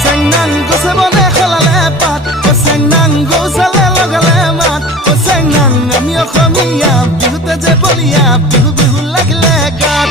চেংনাং গছে বনে খলালে পাত চেংনাং গৌচালে লগালে মাত চেংনাং আমি অসমীয়া বিহুতে যে বলিয়া বিহু বিহু লাগিলে গাত